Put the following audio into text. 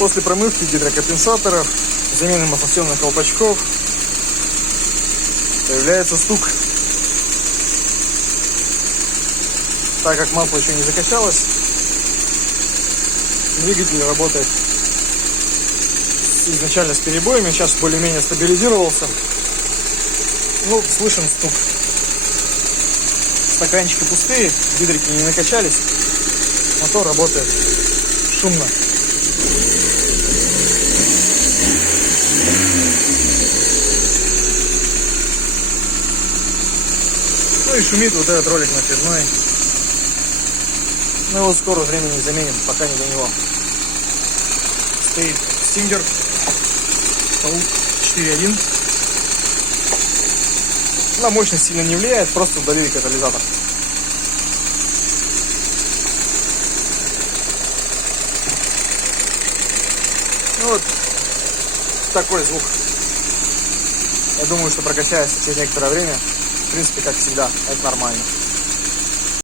После промывки гидрокомпенсаторов, замены маслосъемных колпачков появляется стук. Так как масло еще не закачалось, двигатель работает изначально с перебоями, сейчас более-менее стабилизировался. Ну, слышен стук. Стаканчики пустые, гидрики не накачались, мотор работает шумно. Ну и шумит вот этот ролик натяжной. Мы его в скором времени заменим, пока не до него. Стоит Stinger Паук 4.1. На мощность сильно не влияет, просто удалили катализатор. Ну вот такой звук. Я думаю, что прокачается через некоторое время. В принципе, как всегда, это нормально.